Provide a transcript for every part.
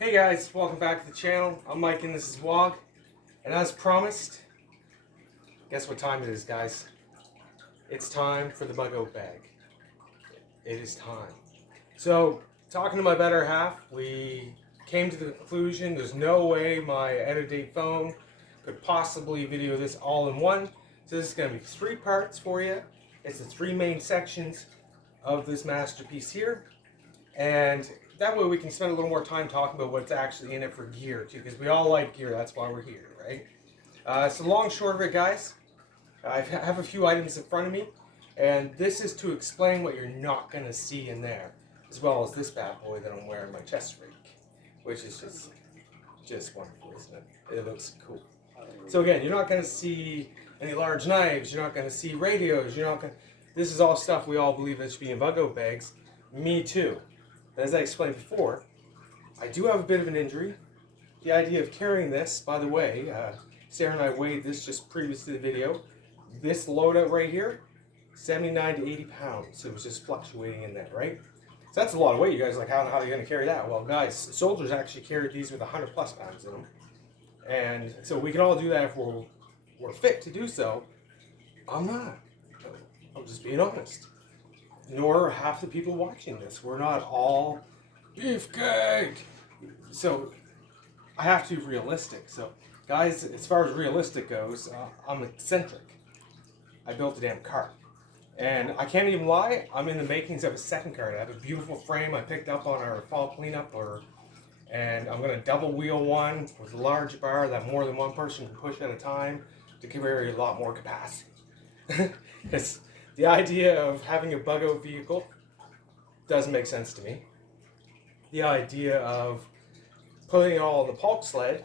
Hey guys, welcome back to the channel. I'm Mike and this is Wog. And as promised, guess what time it is, guys? It's time for the bug out bag. It is time. So, talking to my better half, we came to the conclusion there's no way my out-of-date phone could possibly video this all in one. So this is going to be 3 parts for you. It's the 3 main sections of this masterpiece here. And that way we can spend a little more time talking about what's actually in it for gear too, because we all like gear, that's why we're here, right? So long and short of it, guys, I have a few items in front of me, and this is to explain what you're not going to see in there, as well as this bad boy that I'm wearing, my chest rig, which is just wonderful, isn't it? It looks cool. So again, you're not going to see any large knives, you're not going to see radios, this is all stuff we all believe that should be in bug out bags. Me too. As I explained before, I do have a bit of an injury. The idea of carrying this, by the way, Sarah and I weighed this just previous to the video. This loadout right here, 79 to 80 pounds. It was just fluctuating in there, right? So that's a lot of weight. You guys are like, how are you going to carry that? Well, guys, soldiers actually carried these with 100 plus pounds in them. And so we can all do that if we're fit to do so. I'm not. I'm just being honest. Nor are half the people watching this. We're not all beefcake. So I have to be realistic. So guys, as far as realistic goes, I'm eccentric. I built a damn cart. And I can't even lie, I'm in the makings of a second cart. I have a beautiful frame I picked up on our fall cleanup and I'm going to double wheel one with a large bar that more than one person can push at a time to carry a lot more capacity. The idea of having a bug out vehicle doesn't make sense to me. The idea of putting it all on the pulp sled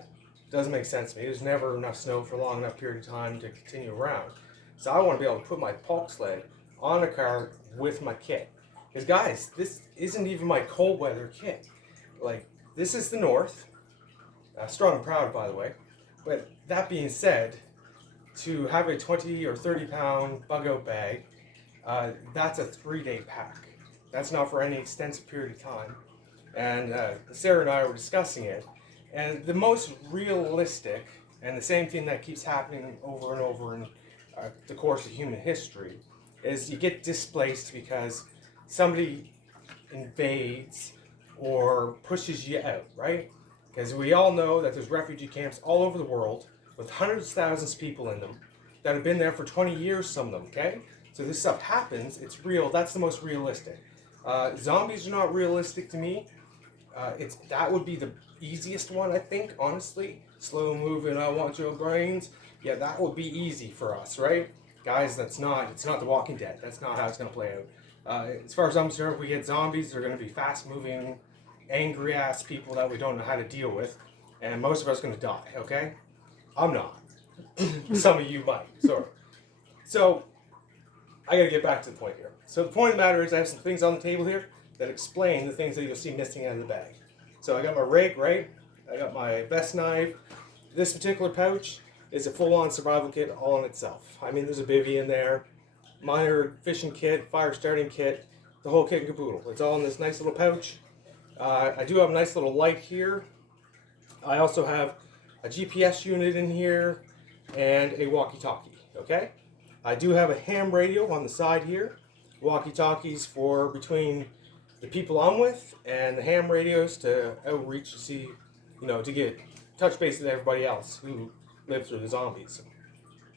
doesn't make sense to me. There's never enough snow for a long enough period of time to continue around. So I want to be able to put my pulp sled on a car with my kit. Because guys, this isn't even my cold weather kit. Like, this is the North. Strong and proud, by the way. But that being said, to have a 20 or 30 pound bug out bag, that's a 3-day pack. That's not for any extensive period of time. And Sarah and I were discussing it. And the most realistic, and the same thing that keeps happening over and over in the course of human history, is you get displaced because somebody invades or pushes you out, right? Because we all know that there's refugee camps all over the world with hundreds of thousands of people in them that have been there for 20 years, some of them, okay? So this stuff happens, it's real, that's the most realistic. Zombies are not realistic to me. That would be the easiest one, I think, honestly. Slow moving, I want your brains. Yeah, that would be easy for us, right? Guys, it's not The Walking Dead. That's not how it's going to play out. As far as I'm concerned, if we get zombies, they're going to be fast moving, angry ass people that we don't know how to deal with. And most of us are going to die, okay? I'm not. Some of you might, sorry. So, I gotta get back to the point here. So the point of the matter is I have some things on the table here that explain the things that you'll see missing out of the bag. So I got my rig, right? I got my vest knife. This particular pouch is a full-on survival kit all in itself. I mean, there's a bivvy in there, minor fishing kit, fire starting kit, the whole kit and caboodle. It's all in this nice little pouch. I do have a nice little light here. I also have a GPS unit in here and a walkie-talkie, okay? I do have a ham radio on the side here, walkie-talkies for between the people I'm with, and the ham radios to outreach to see, to get touch base with everybody else who lived through the zombies,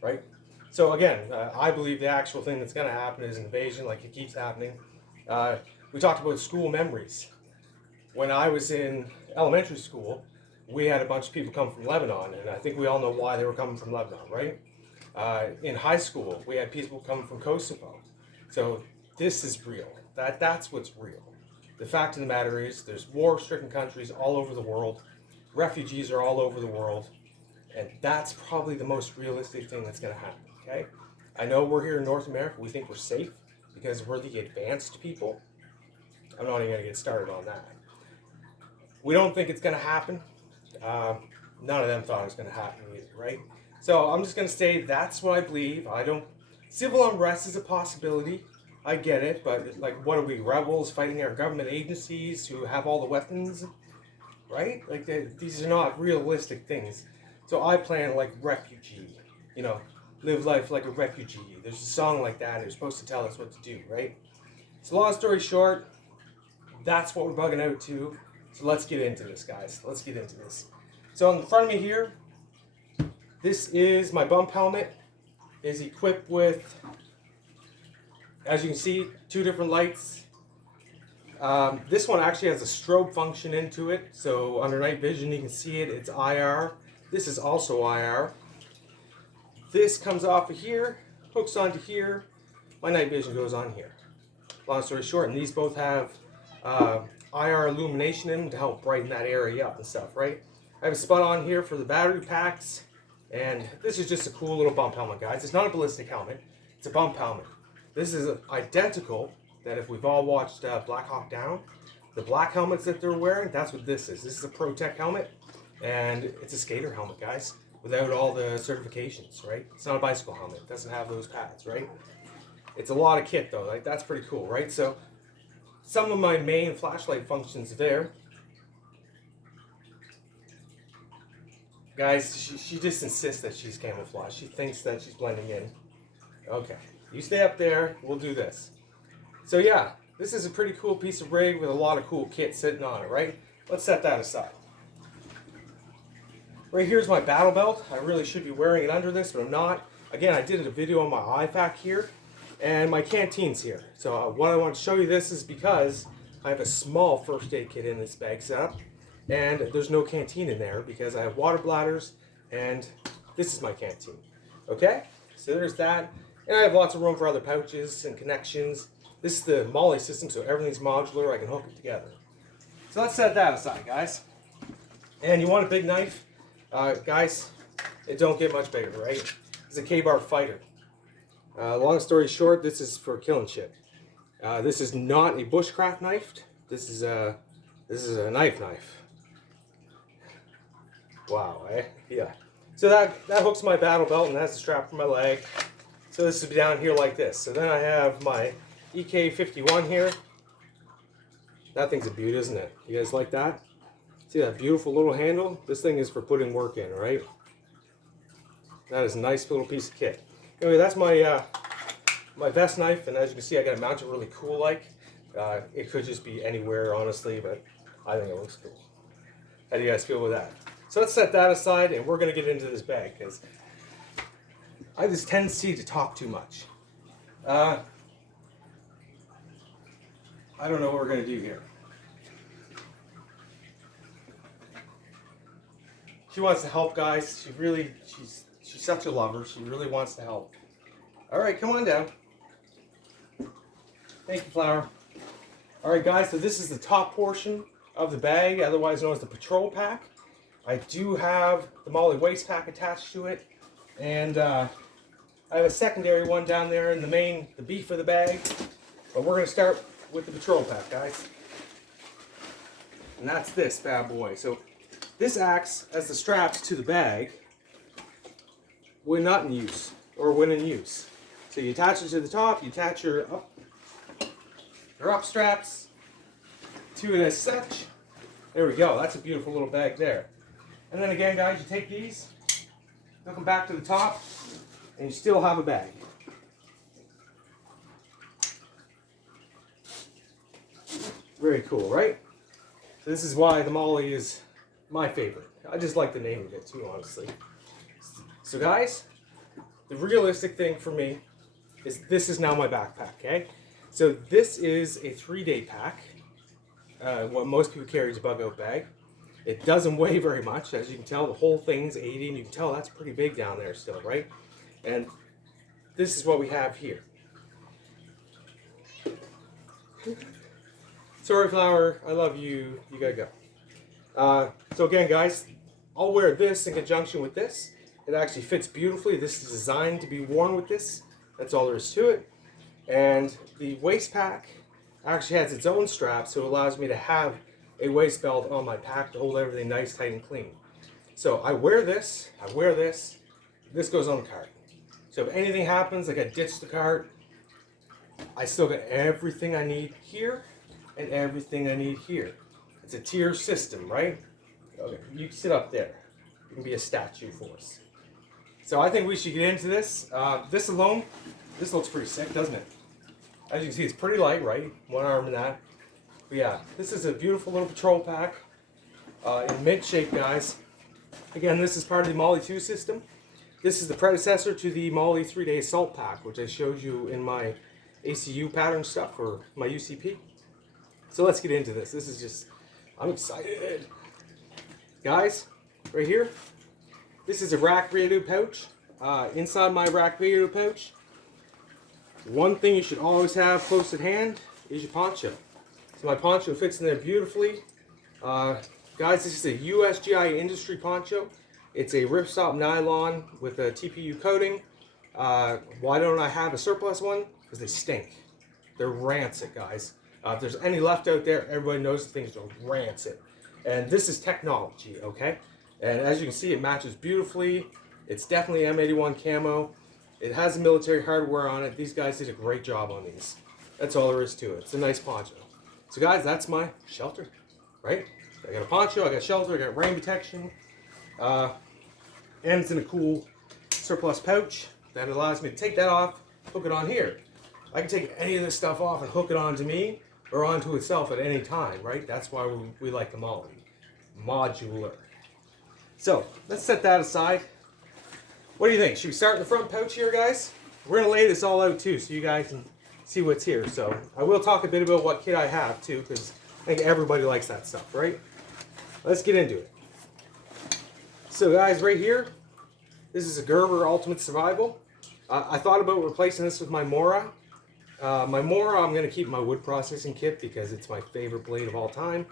right? So again, I believe the actual thing that's going to happen is an invasion, like it keeps happening. We talked about school memories. When I was in elementary school, we had a bunch of people come from Lebanon, and I think we all know why they were coming from Lebanon, right? In high school, we had people coming from Kosovo. So this is real. That's what's real. The fact of the matter is there's war-stricken countries all over the world. Refugees are all over the world. And that's probably the most realistic thing that's going to happen, okay? I know we're here in North America. We think we're safe because we're the advanced people. I'm not even going to get started on that. We don't think it's going to happen. None of them thought it was going to happen either, right? So I'm just going to say that's what I believe. Civil unrest is a possibility. I get it, but like, what are we, rebels fighting our government agencies who have all the weapons? right? Like these are not realistic things. So I plan like refugee, you know, live life like a refugee. There's a song like that. It's supposed to tell us what to do, right? So long story short, that's what we're bugging out to. So let's get into this, guys. Let's get into this. So in front of me here, this is my bump helmet. Is equipped with, as you can see, 2 different lights. This one actually has a strobe function into it, so under night vision you can see it. It's IR. This is also IR. This comes off of here, hooks onto here. My night vision goes on here. Long story short, and these both have IR illumination in them to help brighten that area up and stuff, right? I have a spot on here for the battery packs, and this is just a cool little bump helmet, guys. It's not a ballistic helmet, it's a bump helmet. This is identical that if we've all watched Black Hawk Down, the black helmets that they're wearing, that's what this is. This is a Pro Tech helmet, and it's a skater helmet, guys, without all the certifications, right? It's not a bicycle helmet. It doesn't have those pads, right? It's a lot of kit, though. Like, that's pretty cool, right? So some of my main flashlight functions there. Guys, she just insists that she's camouflage. She thinks that she's blending in. Okay, you stay up there. We'll do this. So yeah, this is a pretty cool piece of rig with a lot of cool kit sitting on it, right? Let's set that aside. Right here's my battle belt. I really should be wearing it under this, but I'm not. Again, I did a video on my IFAK here, and my canteen's here. So what I want to show you this is because I have a small first aid kit in this bag setup, and there's no canteen in there because I have water bladders, and this is my canteen. Okay, so there's that, and I have lots of room for other pouches and connections. This is the MOLLE system, so everything's modular. I can hook it together. So let's set that aside, guys. And you want a big knife? Guys, it don't get much bigger, right? It's a K-bar fighter. Long story short, this is for killing shit. This is not a bushcraft knife. This is a knife. Wow, eh? Yeah. So that hooks my battle belt and has a strap for my leg. So this is down here like this. So then I have my EK51 here. That thing's a beaut, isn't it? You guys like that? See that beautiful little handle? This thing is for putting work in, right? That is a nice little piece of kit. Anyway, that's my my vest knife, and as you can see, I got it mounted really cool like. It could just be anywhere, honestly, but I think it looks cool. How do you guys feel with that? So let's set that aside, and we're going to get into this bag, because I have this tendency to talk too much. I don't know what we're going to do here. She wants to help, guys. She's such a lover. She really wants to help. All right, come on down. Thank you, Flower. All right, guys, so this is the top portion of the bag, otherwise known as the patrol pack. I do have the MOLLE waist pack attached to it, and I have a secondary one down there in the beef of the bag. But we're going to start with the patrol pack, guys. And that's this bad boy. So this acts as the straps to the bag when not in use, or when in use. So you attach it to the top, you attach your up straps to it as such. There we go, that's a beautiful little bag there. And then again, guys, you take these, hook them back to the top, and you still have a bag. Very cool, right? So this is why the MOLLE is my favorite. I just like the name of it too, honestly. So guys, the realistic thing for me is this is now my backpack, okay? So this is a 3-day pack. What most people carry is a bug out bag. It doesn't weigh very much. As you can tell, the whole thing's 80, and you can tell that's pretty big down there still, right? And this is what we have here. Sorry, Flower, I love you. You gotta go. So again, guys, I'll wear this in conjunction with this. It actually fits beautifully. This is designed to be worn with this. That's all there is to it. And the waist pack actually has its own strap, so it allows me to have a waist belt on my pack to hold everything nice, tight, and clean. So I wear this, this goes on the cart. So if anything happens, like I ditch the cart, I still got everything I need here and everything I need here. It's a tier system, right? Okay, you can sit up there. You can be a statue for us. So I think we should get into this. This alone, this looks pretty sick, doesn't it? As you can see, it's pretty light, right? One arm in that. But yeah, this is a beautiful little patrol pack in mint shape, guys. Again, this is part of the Molly 2 system. This is the predecessor to the Molly 3-Day Assault Pack, which I showed you in my ACU pattern stuff, or my UCP. So let's get into this. This is just, I'm excited. Guys, right here, this is a rack radio pouch. Inside my rack radio pouch, one thing you should always have close at hand is your poncho. So my poncho fits in there beautifully. Guys, this is a USGI industry poncho. It's a ripstop nylon with a TPU coating. Why don't I have a surplus one? Because they stink. They're rancid, guys. If there's any left out there, everybody knows the things are rancid. And this is technology, okay? And as you can see, it matches beautifully. It's definitely M81 camo. It has military hardware on it. These guys did a great job on these. That's all there is to it. It's a nice poncho. So guys, that's my shelter, right? I got a poncho, I got shelter, I got rain protection. And it's in a cool surplus pouch that allows me to take that off, hook it on here. I can take any of this stuff off and hook it onto me or onto itself at any time, right? That's why we like the Molly. Modular. So, let's set that aside. What do you think? Should we start in the front pouch here, guys? We're going to lay this all out too so you guys can see what's here. So, I will talk a bit about what kit I have too, because I think everybody likes that stuff, right? Let's get into it. So guys, right here, this is a Gerber Ultimate Survival. I thought about replacing this with my Mora. My Mora, I'm going to keep my wood processing kit because it's my favorite blade of all time.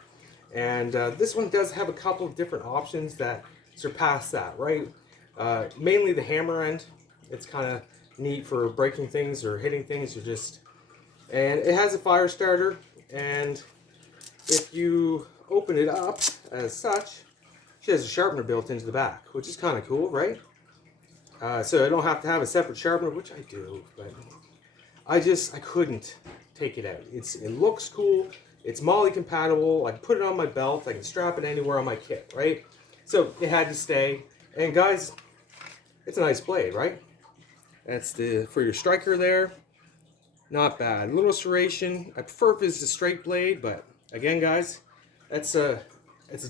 And this one does have a couple of different options that surpass that, right? Mainly the hammer end. It's kind of neat for breaking things or hitting things or just... And it has a fire starter, and if you open it up as such, she has a sharpener built into the back, which is kind of cool, right? So I don't have to have a separate sharpener, which I do, but I couldn't take it out. It looks cool. It's Molly compatible. I can put it on my belt. I can strap it anywhere on my kit, right? So it had to stay. And guys, it's a nice blade, right? That's for your striker there. Not bad. A little serration. I prefer if it's a straight blade, but again, guys, it's a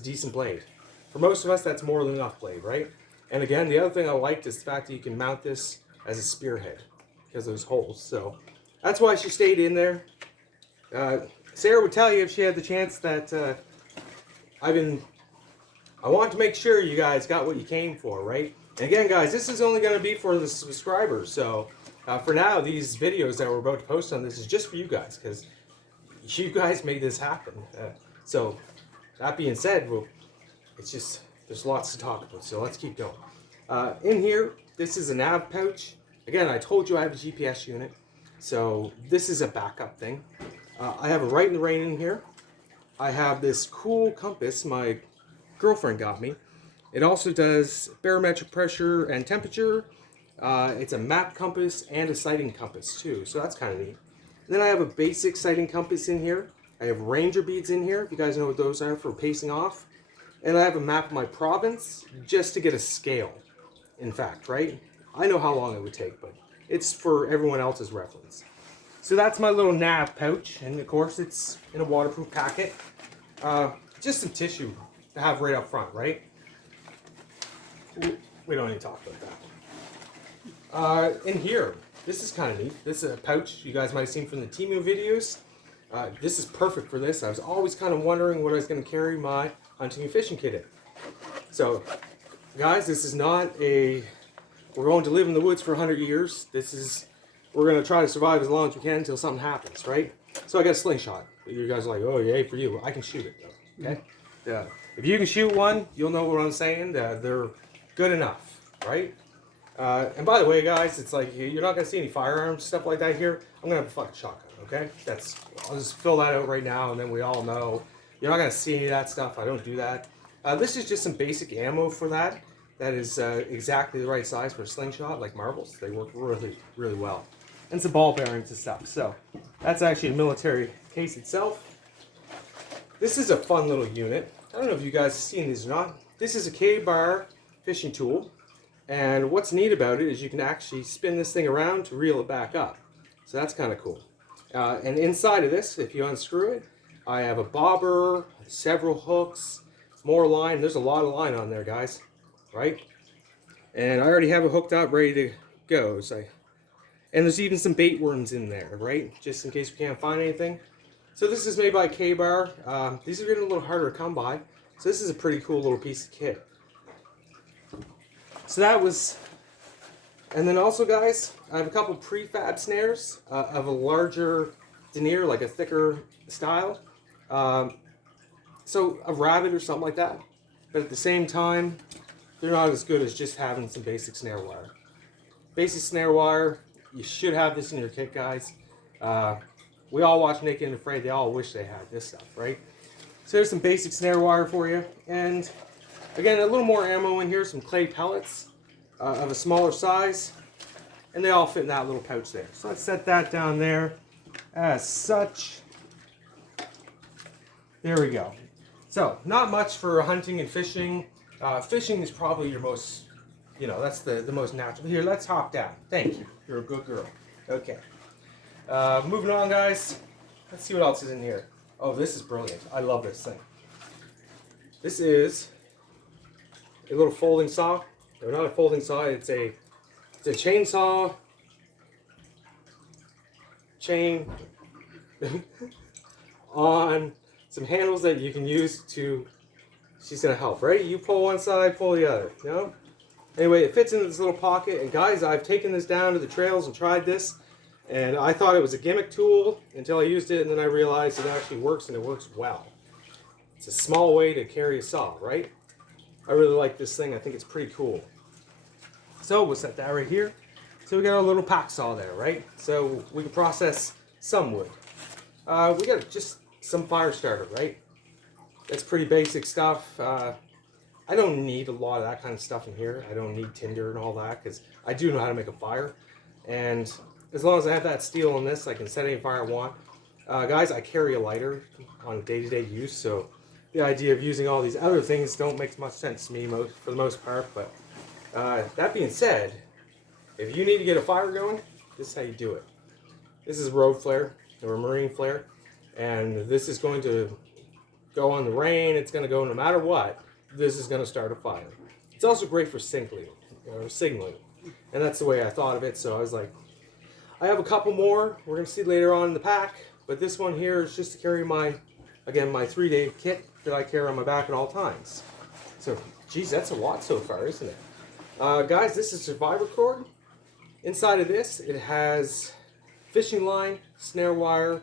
decent blade. For most of us, that's more than enough blade, right? And again, the other thing I liked is the fact that you can mount this as a spearhead because of those holes. So that's why she stayed in there. Sarah would tell you if she had the chance that I want to make sure you guys got what you came for, right? And again, guys, this is only going to be for the subscribers. So for now, these videos that we're about to post on this is just for you guys because you guys made this happen. So that being said, well, it's just, there's lots to talk about, so let's keep going. In here, this is a nav pouch. Again, I told you I have a GPS unit, so this is a backup thing. I have a Right in the Rain in here. I have this cool compass my girlfriend got me. It also does barometric pressure and temperature. It's a map compass and a sighting compass too, so that's kind of neat. And then I have a basic sighting compass in here. I have ranger beads in here, if you guys know what those are for pacing off. And I have a map of my province just to get a scale, in fact, right? I know how long it would take, but it's for everyone else's reference. So that's my little nav pouch, and of course it's in a waterproof packet. Just some tissue to have right up front, right? We don't need to talk about that. In here, this is kind of neat. This is a pouch you guys might have seen from the Temu videos. This is perfect for this. I was always kind of wondering what I was going to carry my hunting and fishing kit in. So, guys, this is not we're going to live in the woods for 100 years. We're going to try to survive as long as we can until something happens, right? So I got a slingshot. You guys are like, oh, yay for you. I can shoot it, though, okay? Yeah. If you can shoot one, you'll know what I'm saying. They're good enough, right? And by the way, guys, it's like you're not going to see any firearms, stuff like that here. I'm going to have a fucking shotgun, okay? I'll just fill that out right now, and then we all know. You're not going to see any of that stuff. I don't do that. This is just some basic ammo for that. That is exactly the right size for a slingshot, like marbles. They work really, really well. And some ball bearings and stuff. So that's actually a military case itself. This is a fun little unit. I don't don't know if you guys have seen these or not. This is a K-bar fishing tool, and what's neat about it is you can actually spin this thing around to reel it back up. So that's kind of cool. And inside of this, if you unscrew it, I have a bobber, several hooks, more line. There's a lot of line on there, guys, right? And I already have it hooked up, ready to go. And there's even some bait worms in there, right? Just in case we can't find anything. So this is made by K-Bar. These are getting a little harder to come by. So this is a pretty cool little piece of kit. So that was, and then also guys, I have a couple prefab snares of a larger denier, like a thicker style. So a rabbit or something like that. But at the same time, they're not as good as just having some basic snare wire. Basic snare wire, you should have this in your kit, guys. We all watch Naked and Afraid. They all wish they had this stuff, right? So there's some basic snare wire for you. And again, a little more ammo in here, some clay pellets of a smaller size. And they all fit in that little pouch there. So let's set that down there as such. There we go. So, not much for hunting and fishing. Fishing is probably your most, that's the most natural. Here, let's hop down. Thank you. You're a good girl. Okay. Moving on, guys. Let's see what else is in here. Oh, this is brilliant. I love this thing. This is a little folding saw. No, not a folding saw. It's a chainsaw chain on some handles that you can use to. She's gonna help, right? You pull one side, pull the other. Anyway, it fits into this little pocket. And guys, I've taken this down to the trails and tried this. And I thought it was a gimmick tool until I used it, and then I realized it actually works, and it works well. It's a small way to carry a saw, right? I really like this thing. I think it's pretty cool. So we'll set that right here. So we got our little pack saw there, right? So we can process some wood. We got just some fire starter, right? That's pretty basic stuff. I don't need a lot of that kind of stuff in here. I don't need tinder and all that, because I do know how to make a fire. And as long as I have that steel in this, I can set any fire I want. Guys, I carry a lighter on day-to-day use, so the idea of using all these other things don't make much sense to me for the most part. But that being said, if you need to get a fire going, this is how you do it. This is a road flare or a marine flare, and this is going to go on the rain. It's going to go no matter what. This is going to start a fire. It's also great for signaling, and that's the way I thought of it. So I was like, I have a couple more we're going to see later on in the pack, but this one here is just to carry my 3-day kit that I carry on my back at all times. So, geez, that's a lot so far, isn't it? Guys, this is survivor cord. Inside of this, it has fishing line, snare wire,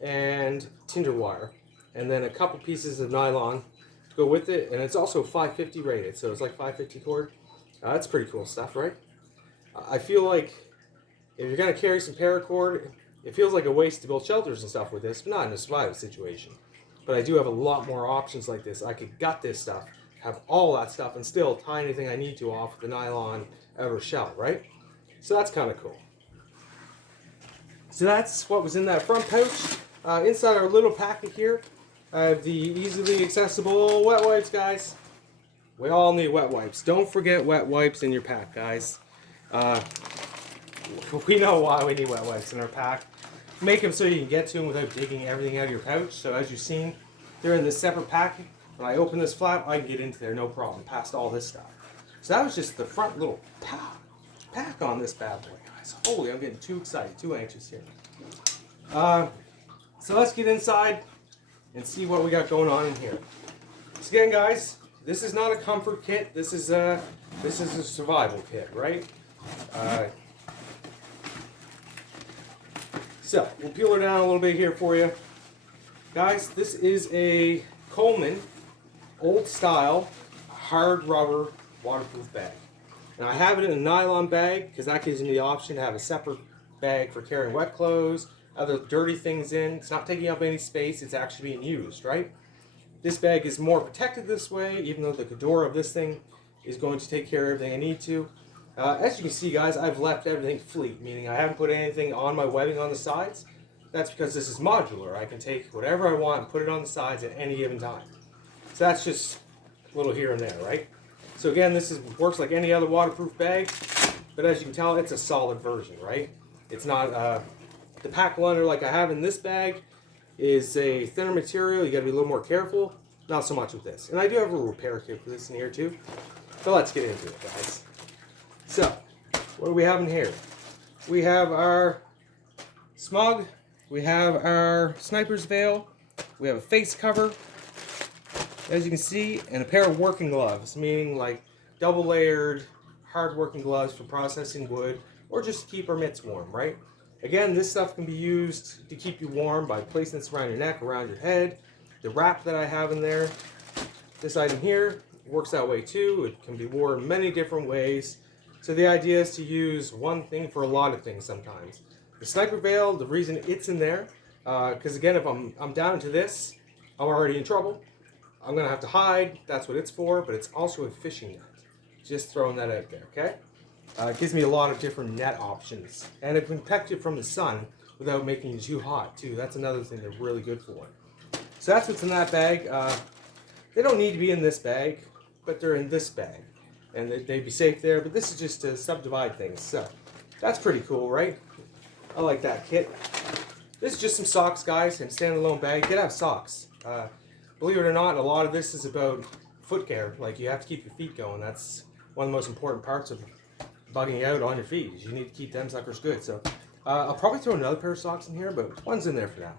and tinder wire, and then a couple pieces of nylon to go with it, and it's also 550 rated, so it's like 550 cord. That's pretty cool stuff, right? I feel like if you're going to carry some paracord, it feels like a waste to build shelters and stuff with this, but not in a survival situation. But I do have a lot more options like this. I could gut this stuff, have all that stuff, and still tie anything I need to off with the nylon outer shell, right? So that's kind of cool. So that's what was in that front pouch. Inside our little packet here, I have the easily accessible wet wipes, guys. We all need wet wipes. Don't forget wet wipes in your pack, guys. We know why we need wet wipes in our pack. Make them so you can get to them without digging everything out of your pouch. So as you've seen, they're in this separate packet. When I open this flap, I can get into there no problem, past all this stuff. So that was just the front little pack on this bad boy, guys. Holy, I'm getting too excited, too anxious here. So let's get inside and see what we got going on in here. So again, guys, this is not a comfort kit. This is a survival kit, right? So we'll peel her down a little bit here for you, guys. This is a Coleman old style hard rubber waterproof bag, and I have it in a nylon bag because that gives me the option to have a separate bag for carrying wet clothes, other dirty things in. It's not taking up any space. It's actually being used, right? This bag is more protected this way, even though the Fedora of this thing is going to take care of everything I need to. As you can see, guys, I've left everything fleet, meaning I haven't put anything on my webbing on the sides. That's because this is modular. I can take whatever I want and put it on the sides at any given time. So that's just a little here and there, right? So again, this works like any other waterproof bag, but as you can tell, it's a solid version, right? It's not the pack liner like I have in this bag is a thinner material. You got to be a little more careful. Not so much with this. And I do have a repair kit for this in here too. So let's get into it, guys. So, what do we have in here? We have our smug. We have our sniper's veil. We have a face cover, as you can see, and a pair of working gloves, meaning like double layered, hard working gloves for processing wood, or just to keep our mitts warm, right? Again, this stuff can be used to keep you warm by placing this around your neck, around your head. The wrap that I have in there, this item here, works that way too. It can be worn many different ways. So the idea is to use one thing for a lot of things sometimes. The sniper veil, the reason it's in there, because again, if I'm down into this, I'm already in trouble. I'm gonna have to hide, that's what it's for, but it's also a fishing net. Just throwing that out there, okay? It gives me a lot of different net options. And it can protect you from the sun without making you too hot too. That's another thing they're really good for. So that's what's in that bag. They don't need to be in this bag, but they're in this bag. And they'd be safe there, but this is just to subdivide things. So that's pretty cool, right? I like that kit. This is just some socks, guys, and standalone bag. You gotta have socks. Believe it or not, a lot of this is about foot care. Like, you have to keep your feet going. That's one of the most important parts of bugging out on your feet. You need to keep them suckers good. So I'll probably throw another pair of socks in here, but one's in there for now.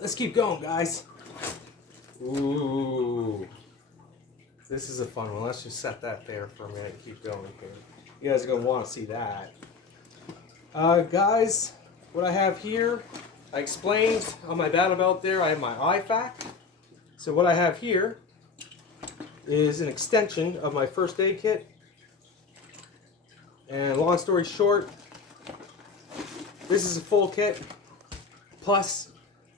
Let's keep going, guys. Ooh. This is a fun one. Let's just set that there for a minute and keep going here. You guys are going to want to see that. Guys, what I have here, I explained on my battle belt there, I have my IFAK. So what I have here is an extension of my first aid kit. And long story short, this is a full kit. Plus,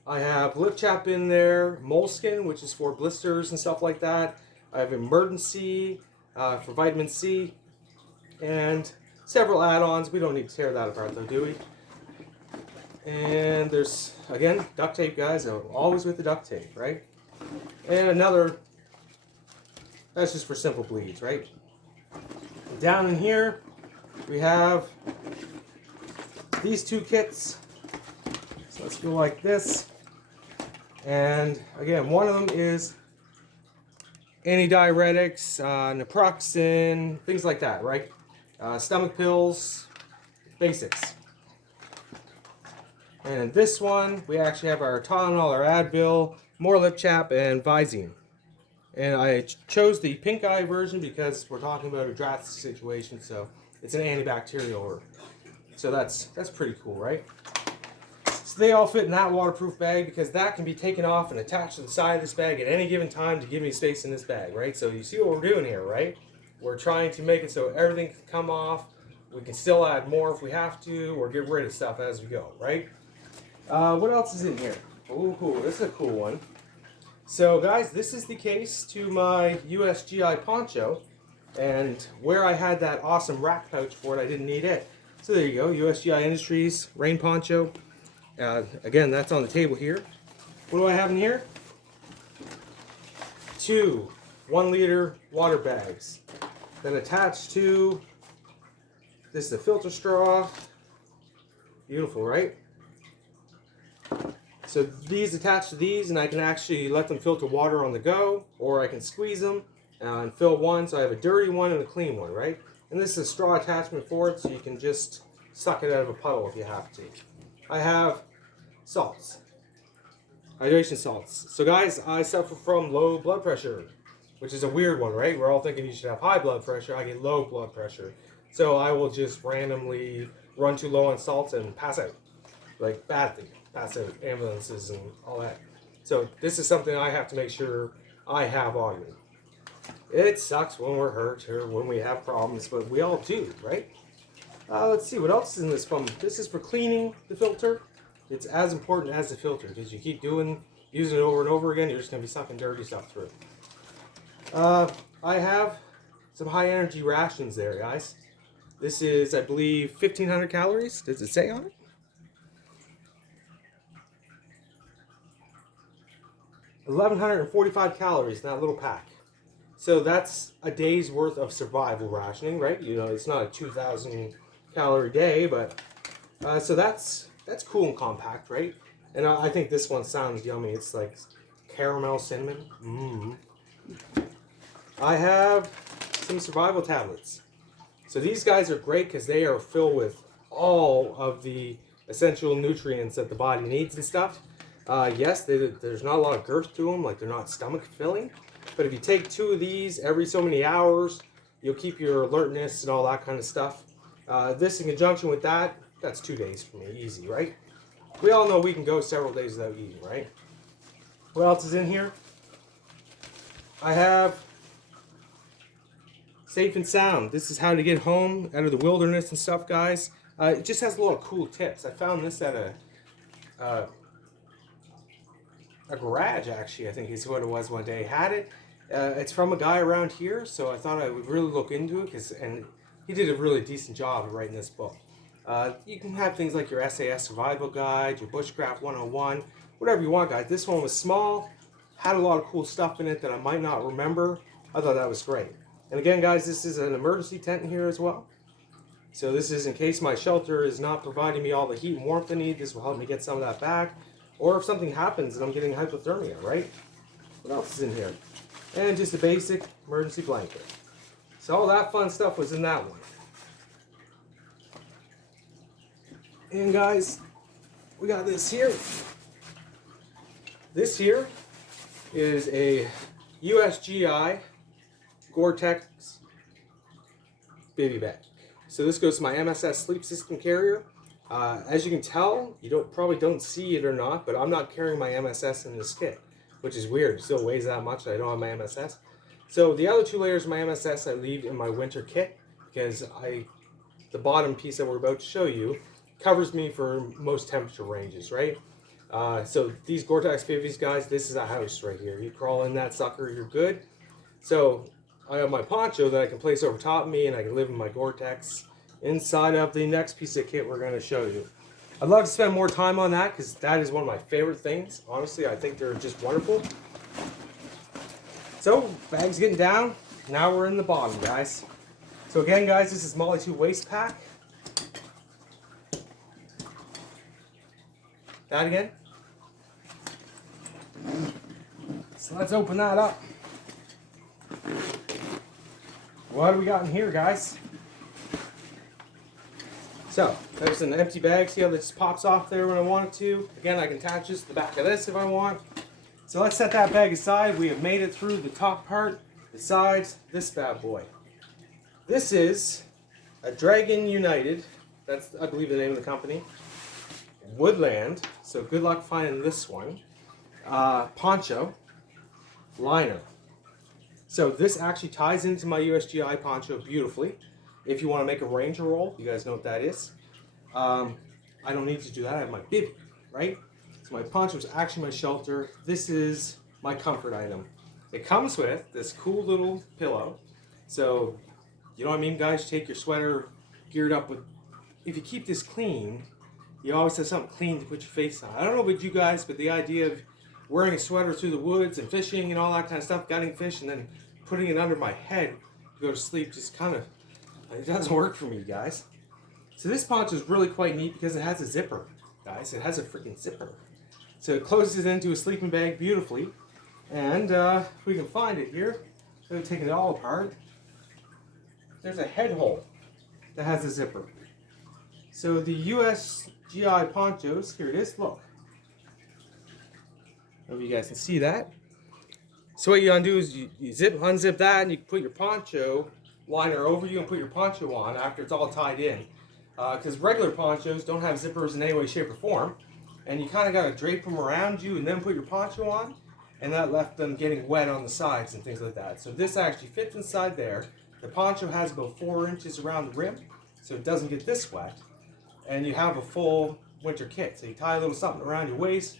I have lip chap in there, moleskin, which is for blisters and stuff like that. I have emergency for vitamin C, and several add-ons. We don't need to tear that apart though, do we? And there's, again, duct tape, guys. Always with the duct tape, right? And another, that's just for simple bleeds, right? Down in here, we have these two kits. So let's go like this. And again, one of them is antidiuretics, naproxen, things like that, right? Stomach pills, basics. And in this one, we actually have our Tylenol, our Advil, more lip chap, and Visine. And I chose the pink eye version because we're talking about a drastic situation, so it's an antibacterial. So that's pretty cool, right? So they all fit in that waterproof bag because that can be taken off and attached to the side of this bag at any given time to give me space in this bag, right? So you see what we're doing here, right? We're trying to make it so everything can come off. We can still add more if we have to, or get rid of stuff as we go, right? What else is in here? Oh, cool. This is a cool one. So, guys, this is the case to my USGI poncho. And where I had that awesome rack pouch for it, I didn't need it. So there you go, USGI Industries rain poncho. Again, that's on the table here. What do I have in here? 2 1-liter water bags that attach to, this is a filter straw. Beautiful, right? So these attach to these, and I can actually let them filter water on the go, or I can squeeze them and fill one. So I have a dirty one and a clean one, right? And this is a straw attachment for it, so you can just suck it out of a puddle if you have to. I have salts, hydration salts. So guys, I suffer from low blood pressure, which is a weird one, right? We're all thinking you should have high blood pressure. I get low blood pressure. So I will just randomly run too low on salts and pass out, like badly. Pass out, ambulances and all that. So this is something I have to make sure I have on me. It sucks when we're hurt or when we have problems, but we all do, right? Let's see, what else is in this phone? This is for cleaning the filter. It's as important as the filter because you keep using it over and over again, you're just going to be sucking dirty stuff through. I have some high energy rations there, guys. This is, I believe, 1,500 calories. Does it say on it? 1,145 calories in that little pack. So that's a day's worth of survival rationing, right? You know, it's not a 2,000 calorie day, but so that's cool and compact, right? And I think this one sounds yummy. It's like caramel cinnamon. I have some survival tablets. So these guys are great because they are filled with all of the essential nutrients that the body needs and stuff. Yes, there's not a lot of girth to them, like they're not stomach filling. But if you take 2 of these every so many hours, you'll keep your alertness and all that kind of stuff. This in conjunction with that, that's 2 days for me, easy, right? We all know we can go several days without eating, right? What else is in here? I have Safe and Sound. This is how to get home out of the wilderness and stuff, guys. It just has a lot of cool tips. I found this at a garage, actually, I think is what it was one day. Had it. It's from a guy around here, so I thought I would really look into it, and he did a really decent job of writing this book. You can have things like your SAS Survival Guide, your Bushcraft 101, whatever you want, guys. This one was small, had a lot of cool stuff in it that I might not remember. I thought that was great. And again, guys, this is an emergency tent in here as well. So this is in case my shelter is not providing me all the heat and warmth I need. This will help me get some of that back. Or if something happens and I'm getting hypothermia, right? What else is in here? And just a basic emergency blanket. So all that fun stuff was in that one. And guys, we got this here. This here is a USGI Gore-Tex baby bag. So this goes to my MSS sleep system carrier. As you can tell, you probably don't see it or not, but I'm not carrying my MSS in this kit, which is weird. It still weighs that much. I don't have my MSS. So the other 2 layers of my MSS I leave in my winter kit because the bottom piece that we're about to show you covers me for most temperature ranges, right? So these Gore-Tex 50s, guys, this is a house right here. You crawl in that sucker, you're good. So I have my poncho that I can place over top of me, and I can live in my Gore-Tex inside of the next piece of kit we're going to show you. I'd love to spend more time on that because that is one of my favorite things. Honestly, I think they're just wonderful. So, bag's getting down. Now we're in the bottom, guys. So again, guys, this is Molly 2 waist pack. That again. So let's open that up. What do we got in here, guys? So, there's an empty bag. See how this pops off there when I want it to? Again, I can attach this to the back of this if I want. So let's set that bag aside. We have made it through the top part, the sides, this bad boy. This is a Dragon United, that's I believe the name of the company, Woodland, so good luck finding this one, poncho, liner. So this actually ties into my USGI poncho beautifully. If you want to make a ranger roll, you guys know what that is. I don't need to do that, I have my bivvy, right? So my poncho is actually my shelter. This is my comfort item. It comes with this cool little pillow. So, you know what I mean, guys? Take your sweater geared up with... If you keep this clean, you always have something clean to put your face on. I don't know about you guys, but the idea of wearing a sweater through the woods and fishing and all that kind of stuff, gutting fish, and then putting it under my head to go to sleep just kind of... It doesn't work for me, guys. So this poncho is really quite neat because it has a zipper, guys. It has a freaking zipper. So it closes into a sleeping bag beautifully. And if we can find it here, so taking it all apart, there's a head hole that has a zipper. So the USGI ponchos, here it is, look. I hope you guys can see that. So what you gotta do is you unzip that and you can put your poncho liner over you and put your poncho on after it's all tied in. Because regular ponchos don't have zippers in any way, shape, or form. And you kind of got to drape them around you and then put your poncho on. And that left them getting wet on the sides and things like that. So this actually fits inside there. The poncho has about 4 inches around the rim, so it doesn't get this wet. And you have a full winter kit. So you tie a little something around your waist,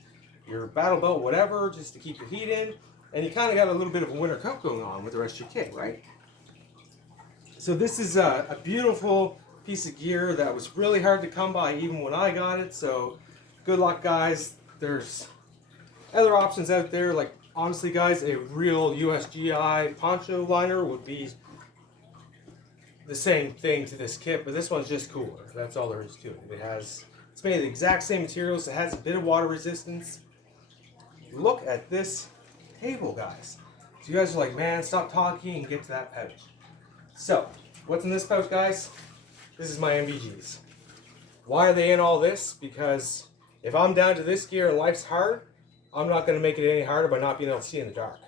your battle belt, whatever, just to keep your heat in. And you kind of got a little bit of a winter coat going on with the rest of your kit, right? So this is a beautiful piece of gear that was really hard to come by even when I got it. So good luck, guys. There's other options out there like honestly, guys, a real USGI poncho liner would be the same thing to this kit, but this one's just cooler. That's all there is to it. It's made of the exact same materials. It has a bit of water resistance. Look at this table, guys. So you guys are like, man, stop talking and get to that pouch. So, what's in this pouch, guys? This is my MVGs. Why are they in all this? Because if I'm down to this gear and life's hard, I'm not going to make it any harder by not being able to see in the dark.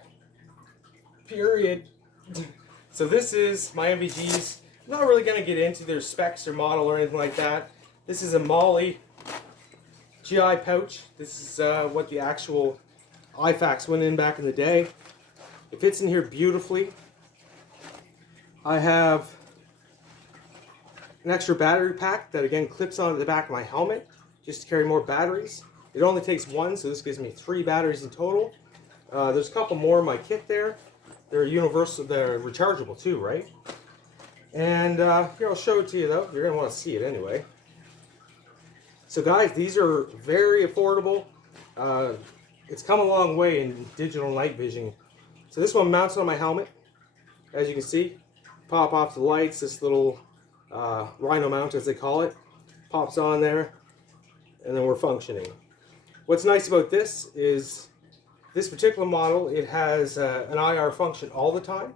Period. So this is my MVGs. I'm not really going to get into their specs or model or anything like that. This is a Molly GI pouch. This is what the actual IFAX went in back in the day. It fits in here beautifully. I have an extra battery pack that again clips onto the back of my helmet just to carry more batteries. It only takes one, so this gives me 3 batteries in total. There's a couple more in my kit there. They're universal, they're rechargeable too, right? And here, I'll show it to you though. You're going to want to see it anyway. So guys, these are very affordable. It's come a long way in digital night vision. So this one mounts on my helmet. As you can see, pop off the lights, this little rhino mount as they call it, pops on there, and then we're functioning. What's nice about this is this particular model, it has an IR function all the time,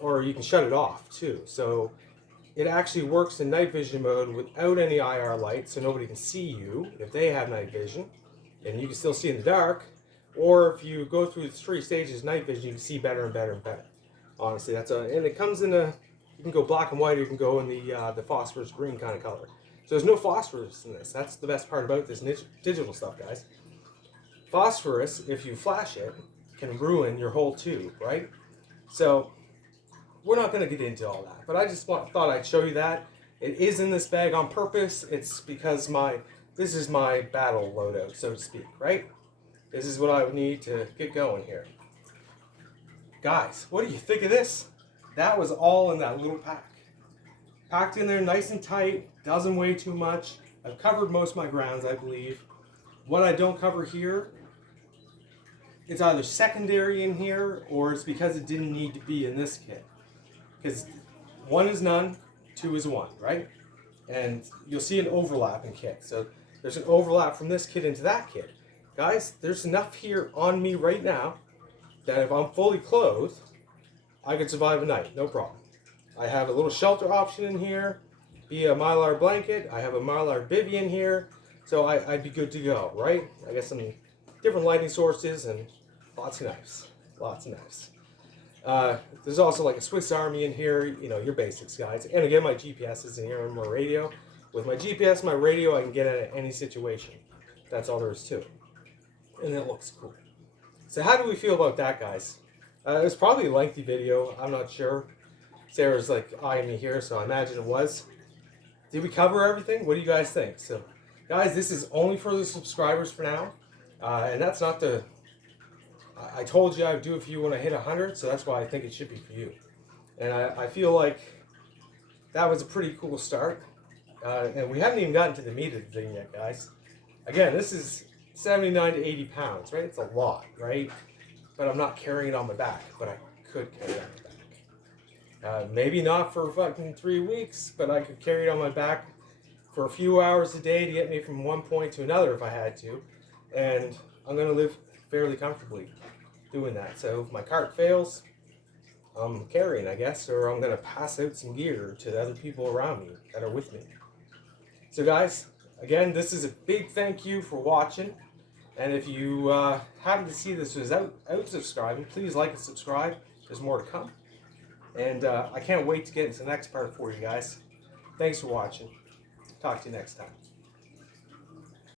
or you can shut it off too. So it actually works in night vision mode without any IR light, so nobody can see you if they have night vision, and you can still see in the dark. Or if you go through the 3 stages of night vision, you can see better and better and better. Honestly, and it comes in a, you can go black and white, or you can go in the phosphorus green kind of color. So there's no phosphorus in this. That's the best part about this digital stuff, guys. Phosphorus, if you flash it, can ruin your whole tube, right? So we're not going to get into all that, but I just thought I'd show you that. It is in this bag on purpose. It's because this is my battle loadout, so to speak, right? This is what I would need to get going here. Guys, what do you think of this? That was all in that little pack. Packed in there nice and tight, doesn't weigh too much. I've covered most of my grounds, I believe. What I don't cover here, it's either secondary in here, or it's because it didn't need to be in this kit. Because 1 is none, 2 is 1, right? And you'll see an overlap in kit. So there's an overlap from this kit into that kit. Guys, there's enough here on me right now that if I'm fully clothed, I could survive a night, no problem. I have a little shelter option in here, be a Mylar blanket. I have a Mylar bivvy in here, so I'd be good to go, right? I got some different lighting sources and lots of knives, lots of knives. There's also like a Swiss Army in here, you know, your basics, guys. And again, my GPS is in here and my radio. With my GPS, my radio, I can get at any situation. That's all there is to it. And it looks cool. So how do we feel about that, guys? It was probably a lengthy video. I'm not sure. Sarah's like eyeing me here, so I imagine it was. Did we cover everything? What do you guys think? So, guys, this is only for the subscribers for now. And that's not the... I told you I would do it for you when I hit 100, so that's why I think it should be for you. And I feel like that was a pretty cool start. And we haven't even gotten to the meat of the thing yet, guys. Again, this is 79 to 80 pounds, right? It's a lot, right? But I'm not carrying it on my back, but I could carry it on my back. Maybe not for fucking 3 weeks, but I could carry it on my back for a few hours a day to get me from one point to another if I had to. And I'm going to live fairly comfortably doing that. So if my cart fails, I'm carrying, I guess, or I'm going to pass out some gear to the other people around me that are with me. So guys, again, this is a big thank you for watching. And if you happen to see this without subscribing, please like and subscribe. There's more to come. And I can't wait to get into the next part for you guys. Thanks for watching. Talk to you next time.